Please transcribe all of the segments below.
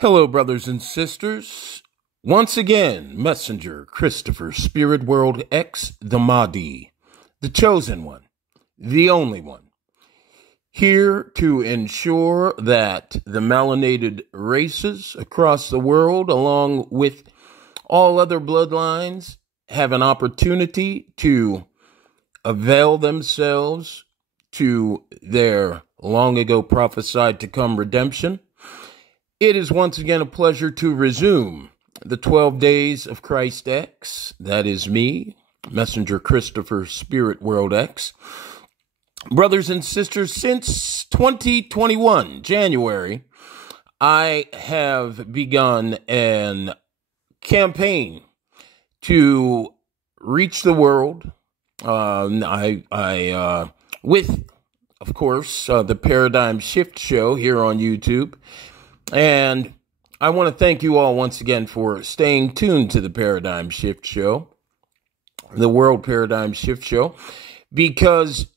Hello, brothers and sisters. Once again, Messenger Christopher Spirit World X, the Mahdi, the chosen one, the only one, here to ensure that the melanated races across the world, along with all other bloodlines, have an opportunity to avail themselves to their long ago prophesied to come redemption. It is once again a pleasure to resume the 12 days of Christ X. That is me, Messenger Christopher Spirit World X. Brothers and sisters, since 2021, January, I have begun an campaign to reach the world. With, of course, the Paradigm Shift Show here on YouTube. And I want to thank you all once again for staying tuned to the Paradigm Shift Show, the World Paradigm Shift Show, because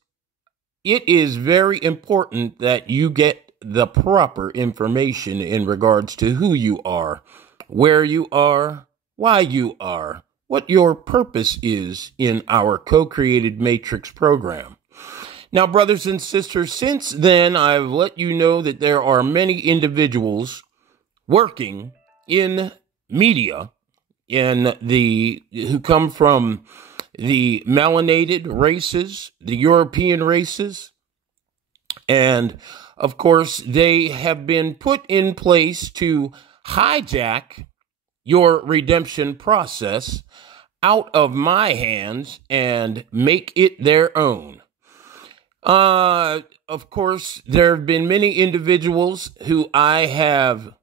it is very important that you get the proper information in regards to who you are, where you are, why you are, what your purpose is in our co-created Matrix program. Now, brothers and sisters, since then, I've let you know that there are many individuals working in media who come from the melanated races, the European races, and of course, they have been put in place to hijack your redemption process out of my hands and make it their own. Of course, there have been many individuals who I have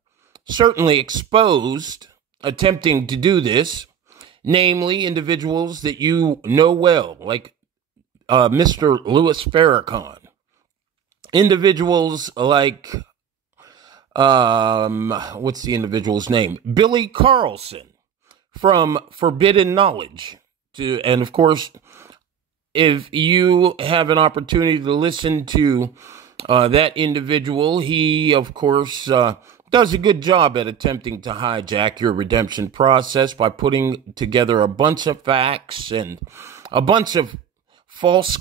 certainly exposed attempting to do this, namely individuals that you know well, like Mr. Louis Farrakhan, individuals like, what's the individual's name? Billy Carlson from Forbidden Knowledge, and of course, if you have an opportunity to listen to that individual, he, of course, does a good job at attempting to hijack your redemption process by putting together a bunch of facts and a bunch of false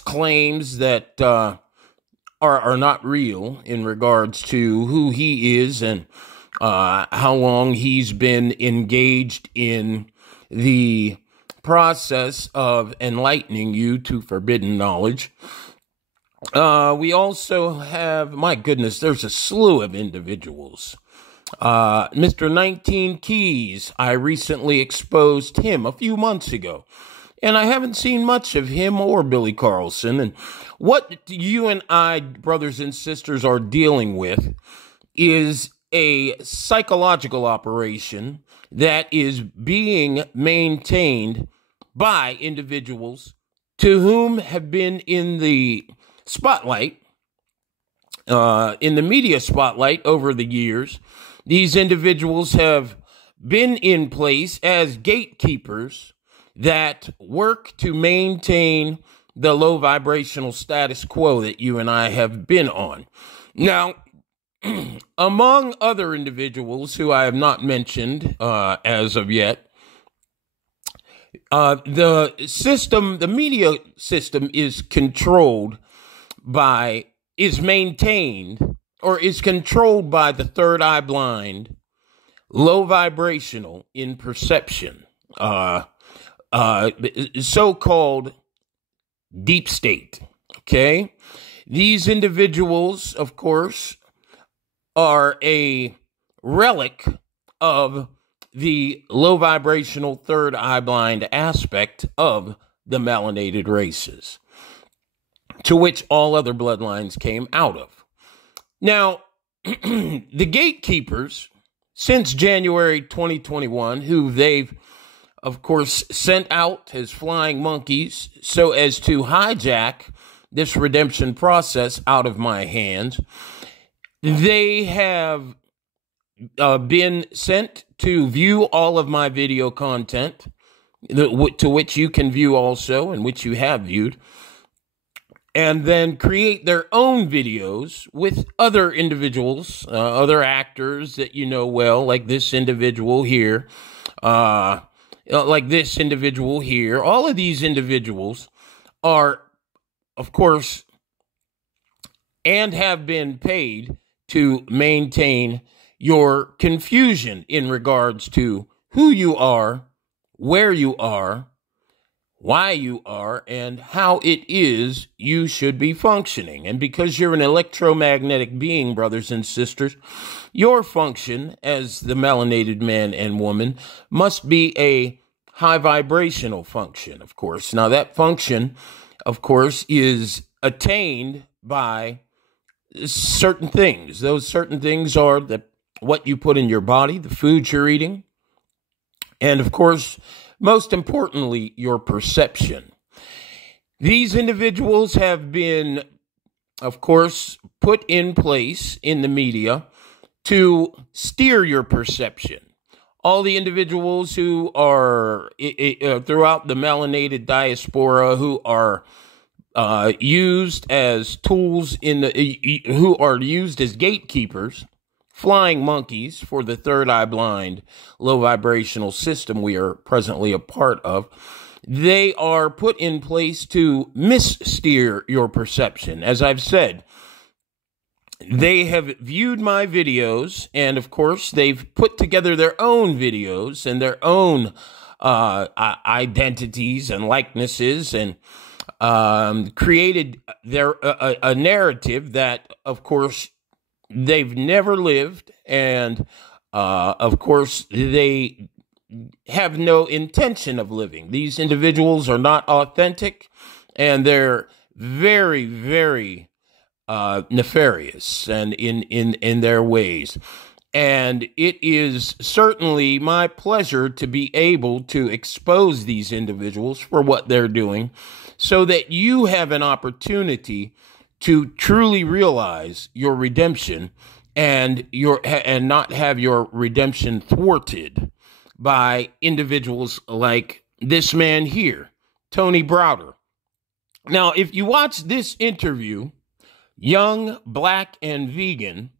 claims that are not real in regards to who he is and how long he's been engaged in the process of enlightening you to forbidden knowledge. We also have, my goodness, there's a slew of individuals. Mr. 19 Keys, I recently exposed him a few months ago, and I haven't seen much of him or Billy Carlson. And what you and I, brothers and sisters, are dealing with is a psychological operation that is being maintained by individuals to whom have been in the spotlight, in the media spotlight over the years. These individuals have been in place as gatekeepers that work to maintain the low vibrational status quo that you and I have been on. Now, among other individuals who I have not mentioned as of yet, the media system is maintained or is controlled by the third eye blind, low vibrational in perception, so-called deep state. Okay? These individuals, of course, are a relic of the low vibrational third eye blind aspect of the melanated races, to which all other bloodlines came out of. Now, the gatekeepers, since January 2021, who they've, of course, sent out as flying monkeys so as to hijack this redemption process out of my hands, they have been sent to view all of my video content, to which you can view also, and which you have viewed, and then create their own videos with other individuals, other actors that you know well, like this individual here, All of these individuals are, of course, and have been paid to maintain your confusion in regards to who you are, where you are, why you are, and how it is you should be functioning. And because you're an electromagnetic being, brothers and sisters, your function as the melanated man and woman must be a high vibrational function, of course. Now, that function, of course, is attained by certain things. Those certain things are what you put in your body, the food you're eating, and, of course, most importantly, your perception. These individuals have been, of course, put in place in the media to steer your perception. All the individuals who are throughout the melanated diaspora who are used as tools who are used as gatekeepers, flying monkeys for the third eye blind low vibrational system we are presently a part of. They are put in place to missteer your perception. As I've said, they have viewed my videos, and of course, they've put together their own videos and their own identities and likenesses, and created a narrative that, of course, they've never lived, and of course, they have no intention of living. These individuals are not authentic, and they're very, very nefarious and in their ways. And it is certainly my pleasure to be able to expose these individuals for what they're doing, so that you have an opportunity to truly realize your redemption and not have your redemption thwarted by individuals like this man here, Tony Browder. Now, if you watch this interview, Young, Black, and Vegan,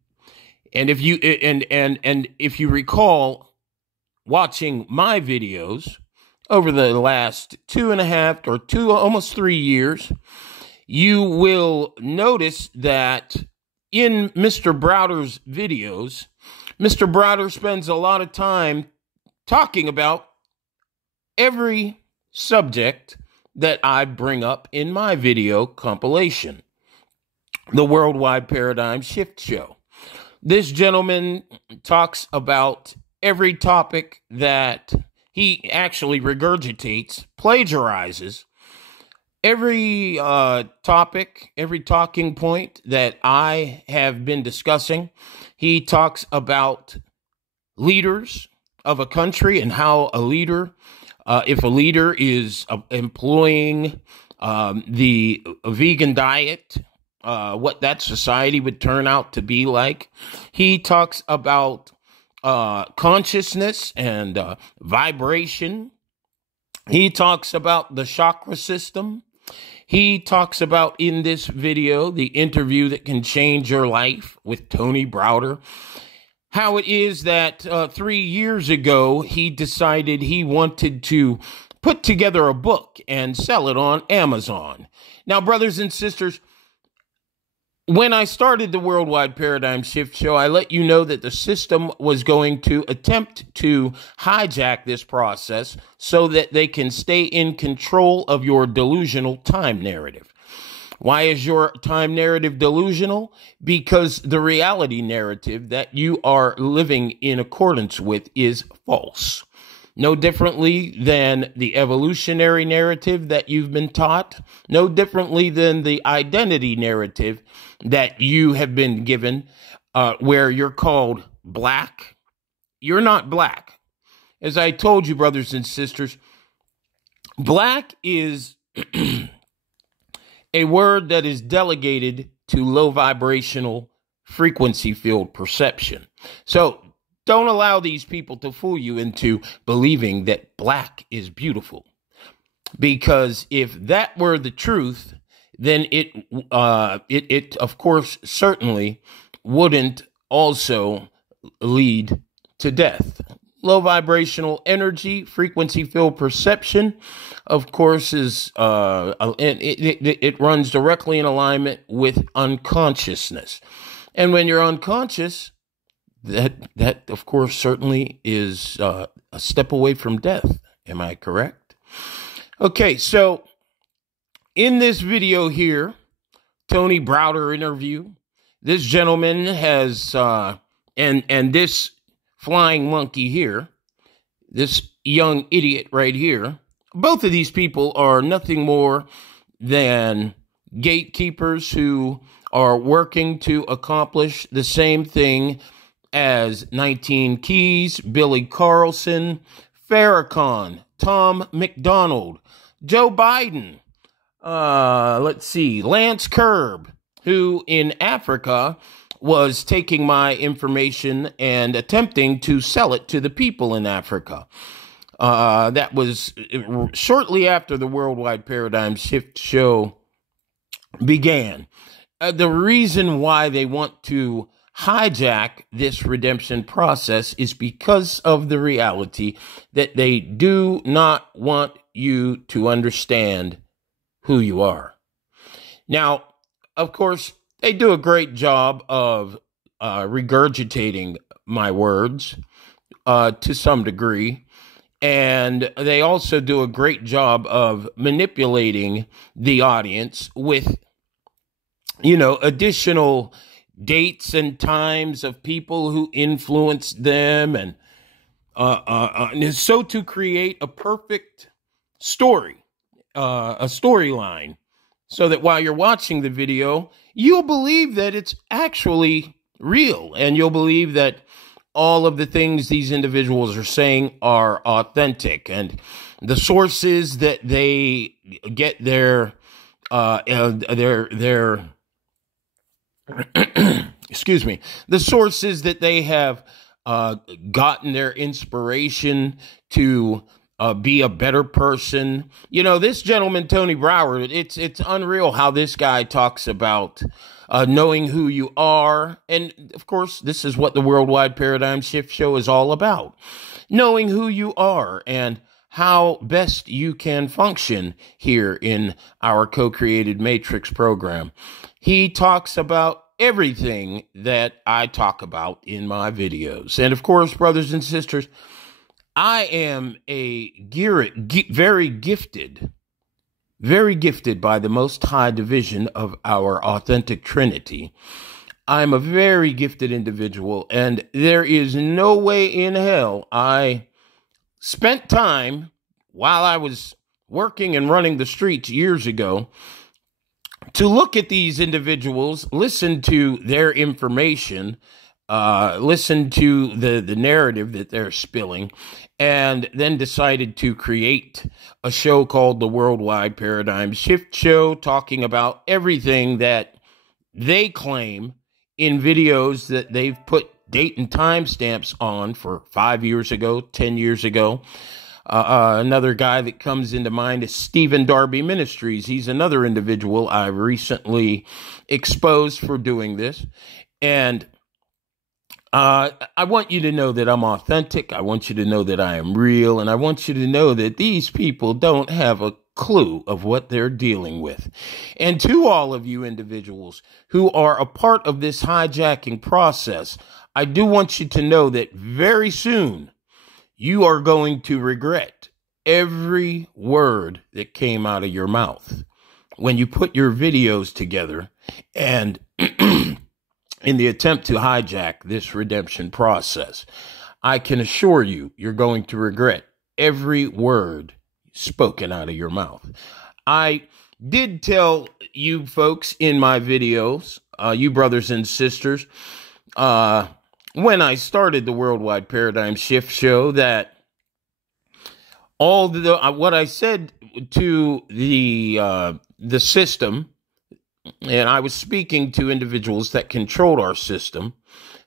and if you recall watching my videos over the last 2.5 or almost 3 years, you will notice that in Mr. Browder's videos, Mr. Browder spends a lot of time talking about every subject that I bring up in my video compilation, the Worldwide Paradigm Shift Show. This gentleman talks about every topic that he actually regurgitates, plagiarizes, every topic, every talking point that I have been discussing. He talks about leaders of a country and how a leader, if a leader is employing the vegan diet, what that society would turn out to be like. He talks about consciousness and vibration. He talks about the chakra system. He talks about, in this video, the interview that can change your life with Tony Browder, how it is that 3 years ago he decided he wanted to put together a book and sell it on Amazon. Now, brothers and sisters, when I started the Worldwide Paradigm Shift Show, I let you know that the system was going to attempt to hijack this process so that they can stay in control of your delusional time narrative. Why is your time narrative delusional? Because the reality narrative that you are living in accordance with is false. No differently than the evolutionary narrative that you've been taught, no differently than the identity narrative that you have been given, where you're called black. You're not black. As I told you, brothers and sisters, black is a word that is delegated to low vibrational frequency field perception. So don't allow these people to fool you into believing that black is beautiful. Because if that were the truth, then it of course certainly wouldn't also lead to death. Low vibrational energy, frequency field perception, of course, is it runs directly in alignment with unconsciousness. And when you're unconscious, that of course certainly is a step away from death. Am I correct? Okay, so in this video here, Tony Browder interview, this gentleman has and this flying monkey here, this young idiot right here, both of these people are nothing more than gatekeepers who are working to accomplish the same thing as 19 Keys, Billy Carlson, Farrakhan, Tom McDonald, Joe Biden, let's see, Lance Kerb, who in Africa was taking my information and attempting to sell it to the people in Africa. That was shortly after the Worldwide Paradigm Shift show began. The reason why they want to hijack this redemption process is because of the reality that they do not want you to understand who you are. Now, of course, they do a great job of regurgitating my words to some degree. And they also do a great job of manipulating the audience with, additional dates and times of people who influenced them. And so to create a perfect story, a storyline, so that while you're watching the video, you'll believe that it's actually real, and you'll believe that all of the things these individuals are saying are authentic, and the sources that they get their excuse me, the sources that they have gotten their inspiration to be a better person. This gentleman, Tony Browder, it's unreal how this guy talks about knowing who you are. And of course, this is what the Worldwide Paradigm Shift show is all about. Knowing who you are and how best you can function here in our co-created Matrix program. He talks about everything that I talk about in my videos. And of course, brothers and sisters, I am very gifted by the Most High division of our authentic Trinity. I'm a very gifted individual, and there is no way in hell I spent time while I was working and running the streets years ago to look at these individuals, listen to their information, listen to the narrative that they're spilling, and then decided to create a show called the Worldwide Paradigm Shift Show, talking about everything that they claim in videos that they've put date and time stamps on for 5 years ago, 10 years ago. Another guy that comes into mind is Stephen Darby Ministries. He's another individual I recently exposed for doing this. And I want you to know that I'm authentic. I want you to know that I am real. And I want you to know that these people don't have a clue of what they're dealing with. And to all of you individuals who are a part of this hijacking process, I do want you to know that very soon you are going to regret every word that came out of your mouth when you put your videos together and in the attempt to hijack this redemption process. I can assure you, you're going to regret every word spoken out of your mouth. I did tell you folks in my videos, you brothers and sisters, when I started the Worldwide Paradigm Shift show, that what I said to the system, and I was speaking to individuals that controlled our system,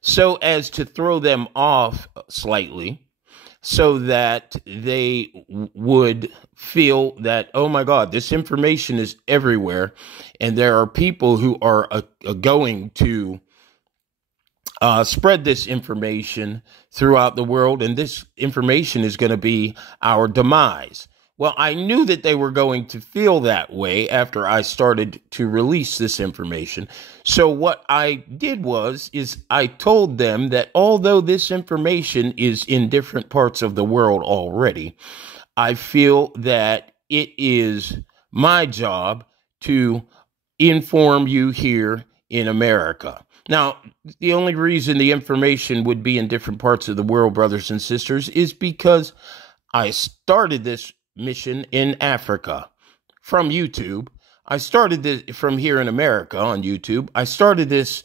so as to throw them off slightly, so that they would feel that, oh my God, this information is everywhere. And there are people who are going to spread this information throughout the world. And this information is going to be our demise. Well, I knew that they were going to feel that way after I started to release this information. So what I did is I told them that although this information is in different parts of the world already, I feel that it is my job to inform you here in America. Now, the only reason the information would be in different parts of the world, brothers and sisters, is because I started this mission in Africa from YouTube. I started this from here in America on YouTube. I started this,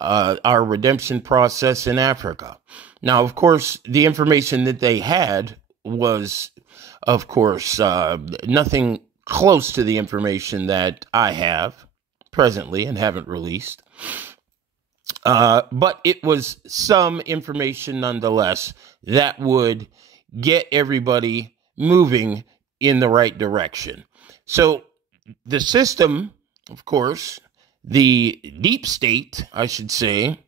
our redemption process in Africa. Now, of course, the information that they had was, of course, nothing close to the information that I have presently and haven't released. But it was some information nonetheless that would get everybody moving in the right direction. So the system, of course, the deep state, I should say,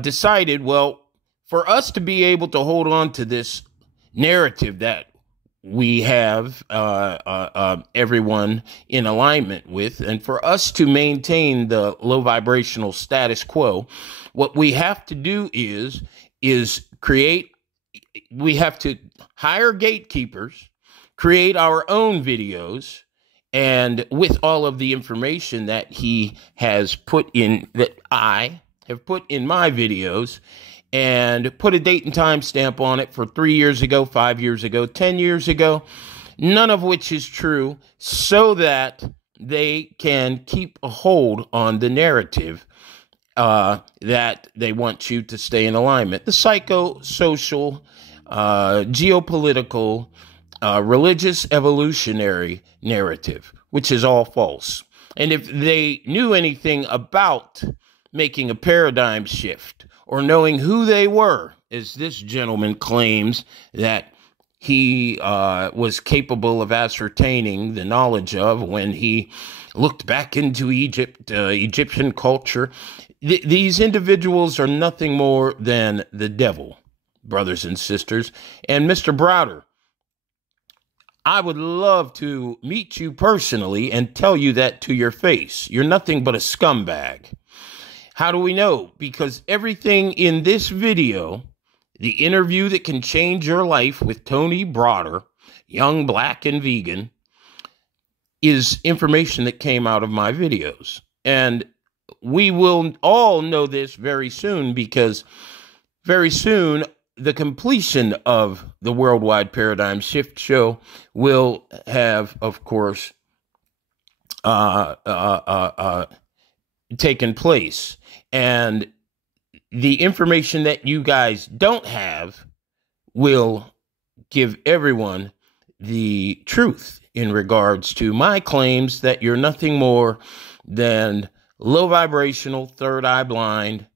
decided, well, for us to be able to hold on to this narrative that we have everyone in alignment with, and for us to maintain the low vibrational status quo, what we have to do is we have to hire gatekeepers, create our own videos, and with all of the information that he has put in, that I have put in my videos, and put a date and time stamp on it for 3 years ago, 5 years ago, 10 years ago, none of which is true, so that they can keep a hold on the narrative that they want you to stay in alignment. The psychosocial, geopolitical, religious evolutionary narrative, which is all false. And if they knew anything about making a paradigm shift, or knowing who they were, as this gentleman claims that he was capable of ascertaining the knowledge of when he looked back into Egypt, Egyptian culture. These individuals are nothing more than the devil, brothers and sisters. And Mr. Browder, I would love to meet you personally and tell you that to your face. You're nothing but a scumbag. How do we know? Because everything in this video, the interview that can change your life with Tony Browder, young, black, and vegan, is information that came out of my videos. And we will all know this very soon, because very soon the completion of the Worldwide Paradigm Shift Show will have, of course, taken place. And the information that you guys don't have will give everyone the truth in regards to my claims that you're nothing more than low vibrational, third eye blind,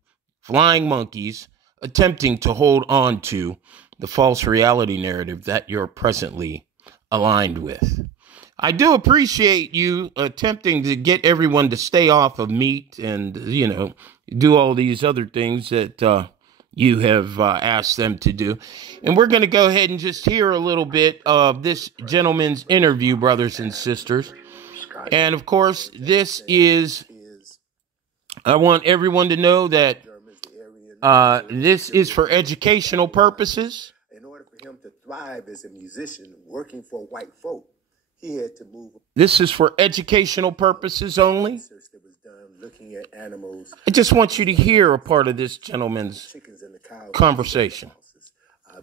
flying monkeys attempting to hold on to the false reality narrative that you're presently aligned with. I do appreciate you attempting to get everyone to stay off of meat and, do all these other things that you have asked them to do. And we're going to go ahead and just hear a little bit of this gentleman's interview, brothers and sisters. And, of course, I want everyone to know that this is for educational purposes. In order for him to thrive as a musician working for white folk, he had to move. This is for educational purposes only. Research that was done looking at animals. I just want you to hear a part of this gentleman's chickens and the cows, conversation.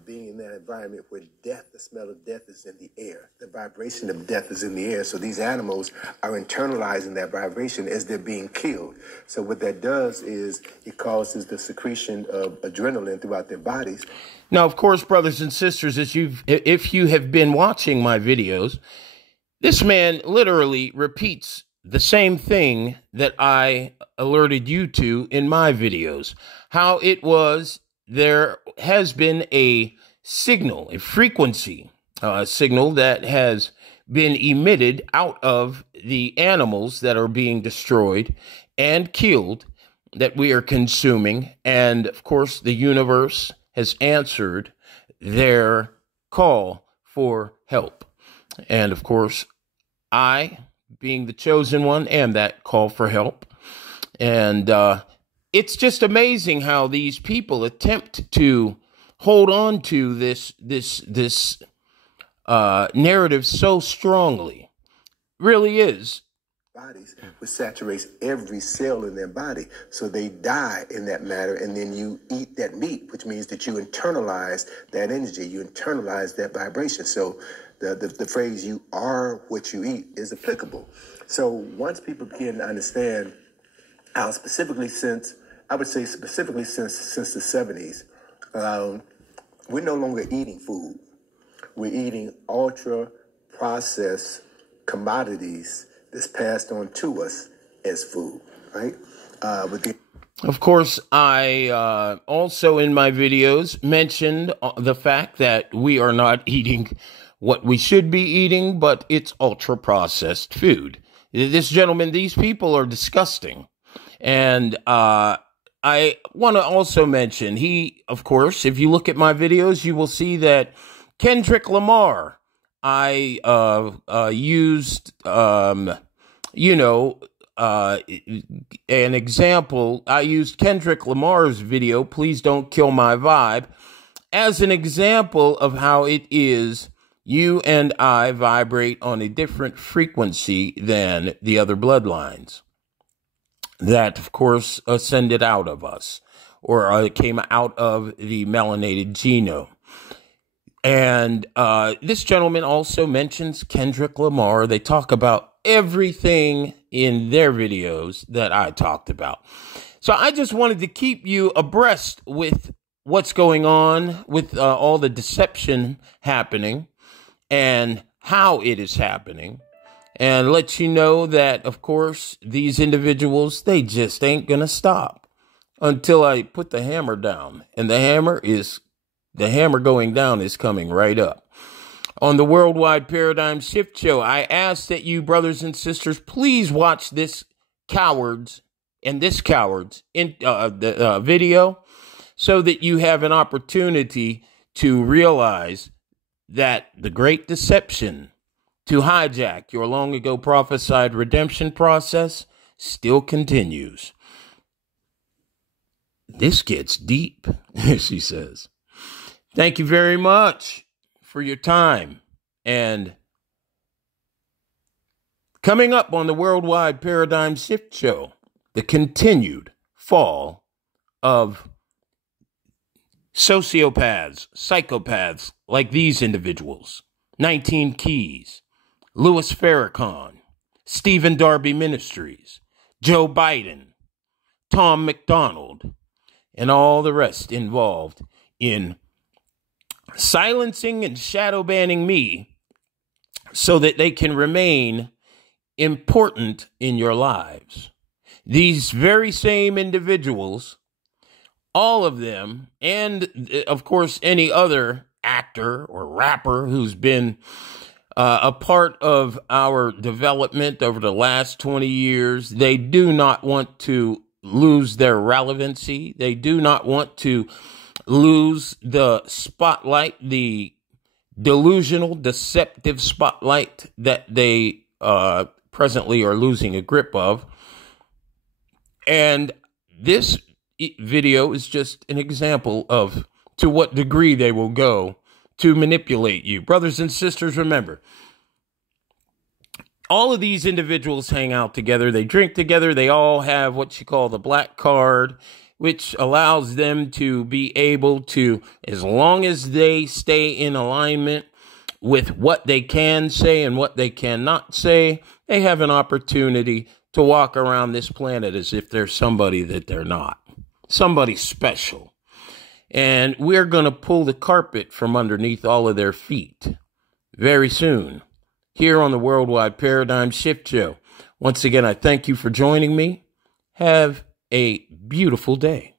Being in that environment where death, the smell of death is in the air. The vibration of death is in the air. So these animals are internalizing that vibration as they're being killed. So what that does is it causes the secretion of adrenaline throughout their bodies. Now, of course, brothers and sisters, if you have been watching my videos, this man literally repeats the same thing that I alerted you to in my videos. How it was, there has been a signal, a frequency signal that has been emitted out of the animals that are being destroyed and killed that we are consuming. And of course, the universe has answered their call for help. And of course, I, being the chosen one, am that call for help. And it's just amazing how these people attempt to hold on to this narrative so strongly. Really is. Bodies, which saturates every cell in their body. So they die in that matter, and then you eat that meat, which means that you internalize that energy, you internalize that vibration. So the phrase "you are what you eat" is applicable. So once people begin to understand how specifically since the 70s, we're no longer eating food. We're eating ultra processed commodities that's passed on to us as food, right? Of course, I also in my videos mentioned the fact that we are not eating what we should be eating, but it's ultra processed food. This gentleman, these people are disgusting. And I want to also mention, of course, if you look at my videos, you will see that Kendrick Lamar, I used, an example. I used Kendrick Lamar's video, "Please Don't Kill My Vibe," as an example of how it is you and I vibrate on a different frequency than the other bloodlines that, of course, ascended out of us or came out of the melanated genome. And this gentleman also mentions Kendrick Lamar. They talk about everything in their videos that I talked about. So I just wanted to keep you abreast with what's going on with all the deception happening and how it is happening, and let you know that, of course, these individuals, they just ain't going to stop until I put the hammer down. And the hammer going down is coming right up. On the Worldwide Paradigm Shift Show, I ask that you, brothers and sisters, please watch this coward's video so that you have an opportunity to realize that the great deception to hijack your long ago prophesied redemption process still continues. This gets deep, she says. Thank you very much for your time. And coming up on the Worldwide Paradigm Shift Show, the continued fall of sociopaths, psychopaths like these individuals, 19 Keys, Louis Farrakhan, Stephen Darby Ministries, Joe Biden, Tom McDonald, and all the rest involved in silencing and shadow banning me so that they can remain important in your lives. These very same individuals, all of them, and of course any other actor or rapper who's been a part of our development over the last 20 years, they do not want to lose their relevancy. They do not want to lose the spotlight, the delusional, deceptive spotlight that they presently are losing a grip of. And this video is just an example of to what degree they will go to manipulate you. Brothers and sisters, remember, all of these individuals hang out together. They drink together. They all have what you call the black card, which allows them to be able to, as long as they stay in alignment with what they can say and what they cannot say, they have an opportunity to walk around this planet as if they're somebody that they're not, somebody special. And we're going to pull the carpet from underneath all of their feet very soon here on the Worldwide Paradigm Shift Show. Once again, I thank you for joining me. Have a beautiful day.